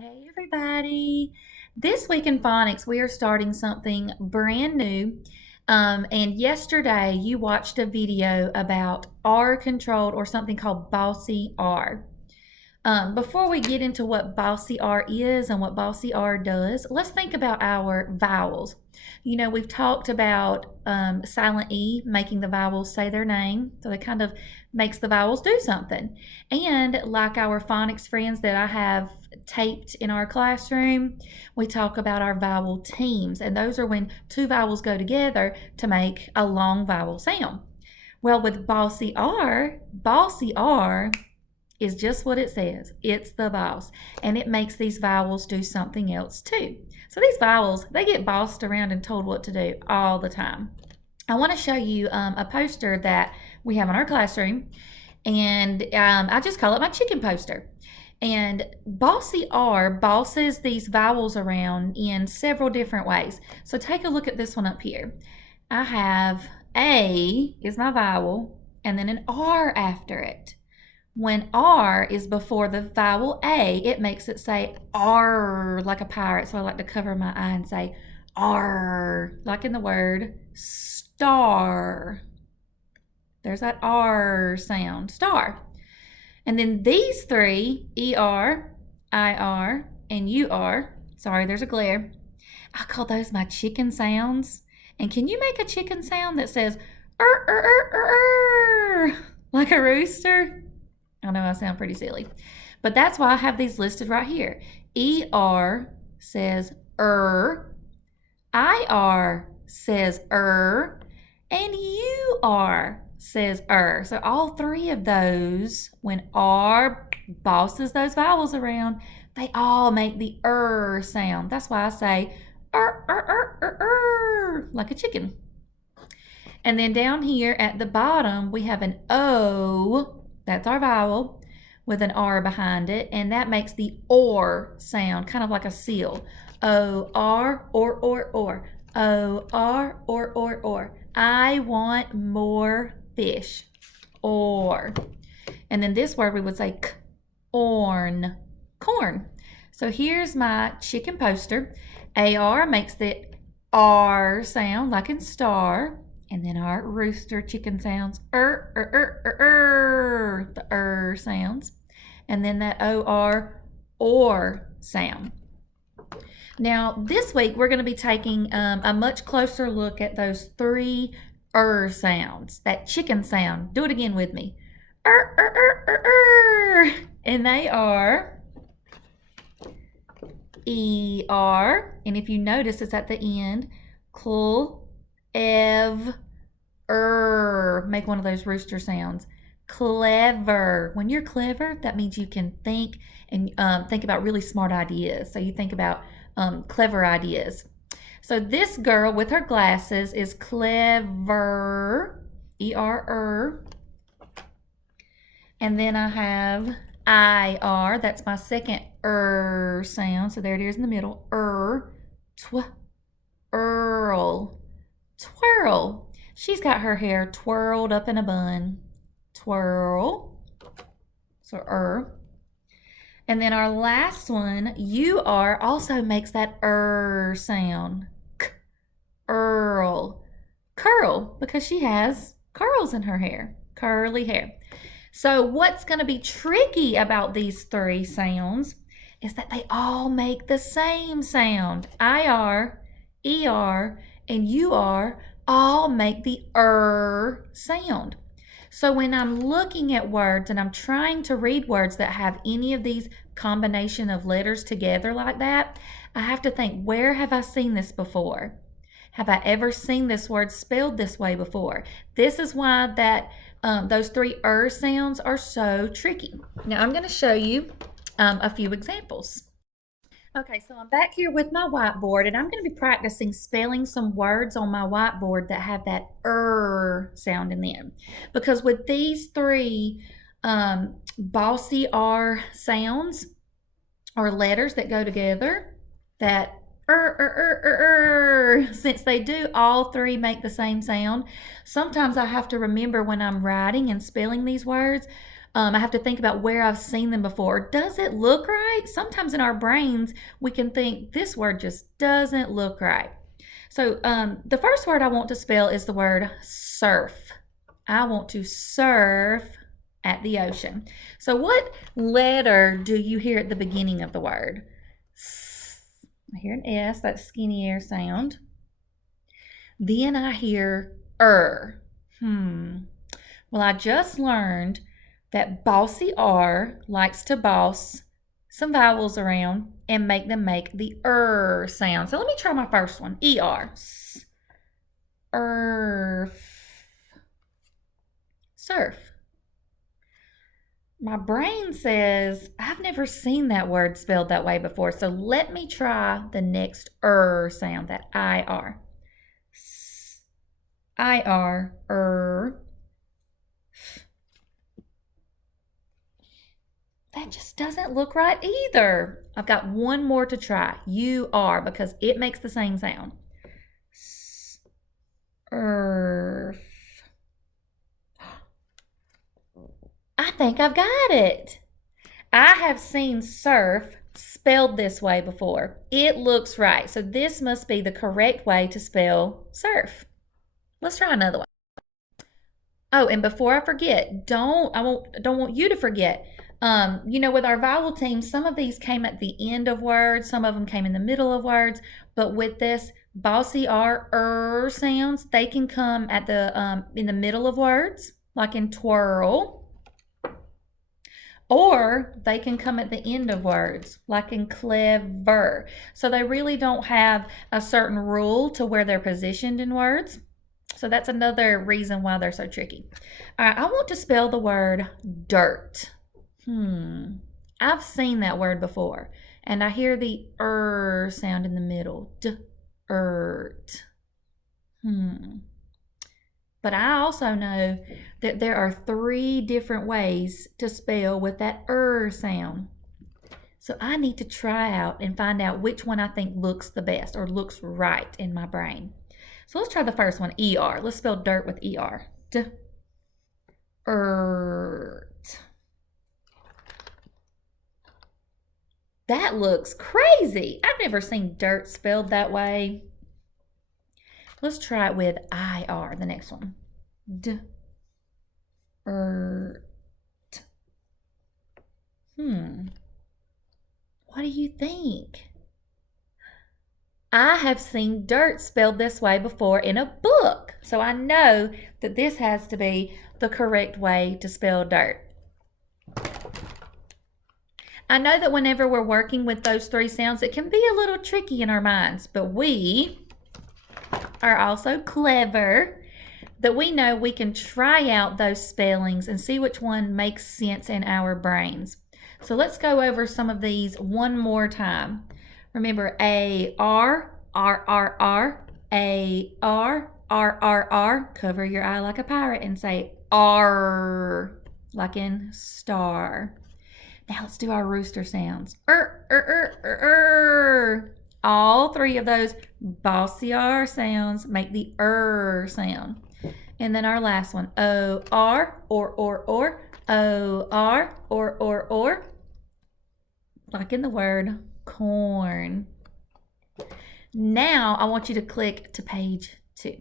Hey everybody! This week in phonics, we are starting something brand new. And yesterday, you watched a video about R controlled or something called Bossy R. Before we get into what Bossy R is and what Bossy R does, let's think about our vowels. You know, we've talked about silent E making the vowels say their name, so it kind of makes the vowels do something. And like our phonics friends that I have taped in our classroom, we talk about our vowel teams, and those are when two vowels go together to make a long vowel sound. Well, with Bossy R is just what it says. It's the boss. And it makes these vowels do something else too. So these vowels, they get bossed around and told what to do all the time. I want to show you a poster that we have in our classroom. And I just call it my chicken poster. And Bossy R bosses these vowels around in several different ways. So take a look at this one up here. I have A is my vowel and then an R after it. When R is before the vowel A, it makes it say R like a pirate. So I like to cover my eye and say R, like in the word star. There's that R sound, star. And then these three, ER, IR, and UR, sorry, there's a glare. I call those my chicken sounds. And can you make a chicken sound that says like a rooster? I know I sound pretty silly, but that's why I have these listed right here. ER says IR says and UR says So all three of those, when R bosses those vowels around, they all make the sound. That's why I say like a chicken. And then down here at the bottom, we have an O. That's our vowel with an R behind it, and that makes the OR sound, kind of like a seal. O-R, or. O-R, or. I want more fish. Or. And then this word we would say corn. So here's my chicken poster. AR makes the R sound like in star. And then our rooster chicken sounds, the sounds. And then that or sound. Now, this week, we're going to be taking a much closer look at those three sounds, that chicken sound. Do it again with me. And they are ER. And if you notice, it's at the end. Make one of those rooster sounds. Clever. When you're clever, that means you can think and think about really smart ideas. So you think about clever ideas. So this girl with her glasses is clever. E-R-R. And then I have I-R. That's my second sound. So there it is in the middle. Earl. Twirl. She's got her hair twirled up in a bun. Twirl. So And then our last one, UR, also makes that sound. Earl. Curl, because she has curls in her hair. Curly hair. So what's going to be tricky about these three sounds is that they all make the same sound. IR, ER, and UR all make the sound. So when I'm looking at words and I'm trying to read words that have any of these combination of letters together like that, I have to think, where have I seen this before? Have I ever seen this word spelled this way before? This is why those three sounds are so tricky. Now I'm going to show you a few examples. Okay, so I'm back here with my whiteboard, and I'm going to be practicing spelling some words on my whiteboard that have that sound in them. Because with these three Bossy R sounds or letters that go together, that since they do all three make the same sound, sometimes I have to remember when I'm writing and spelling these words, I have to think about where I've seen them before. Does it look right? Sometimes in our brains, we can think this word just doesn't look right. So the first word I want to spell is the word surf. I want to surf at the ocean. So what letter do you hear at the beginning of the word? I hear an S, that skinny air sound. Then I hear Well, I just learned that Bossy R likes to boss some vowels around and make them make the sound. So let me try my first one. ER. Surf. My brain says I've never seen that word spelled that way before. So let me try the next sound, that IR. IR. That just doesn't look right either. I've got one more to try. UR, because it makes the same sound. Earth. I think I've got it. I have seen surf spelled this way before. It looks right. So this must be the correct way to spell surf. Let's try another one. Oh, and before I forget, don't want you to forget. With our vowel team, some of these came at the end of words, some of them came in the middle of words, but with this Bossy R sounds, they can come at the in the middle of words, like in twirl. Or they can come at the end of words, like in clever. So they really don't have a certain rule to where they're positioned in words. So that's another reason why they're so tricky. All right, I want to spell the word dirt. I've seen that word before, and I hear the sound in the middle. Dirt. But I also know that there are 3 different ways to spell with that sound. So I need to try out and find out which one I think looks the best or looks right in my brain. So let's try the first one, ER. Let's spell dirt with ER. Dirt. That looks crazy. I've never seen dirt spelled that way. Let's try it with IR, the next one. Dirt. What do you think? I have seen dirt spelled this way before in a book, so I know that this has to be the correct way to spell dirt. I know that whenever we're working with those 3 sounds, it can be a little tricky in our minds, but we are also clever that we know we can try out those spellings and see which one makes sense in our brains. So let's go over some of these one more time. Remember, A-R, R-R-R, A-R, R-R-R. Cover your eye like a pirate and say R, like in star. Now let's do our rooster sounds. All 3 of those Bossy R sounds make the sound. And then our last one, O-R, or, O-R, or, like in the word corn. Now I want you to click to page 2.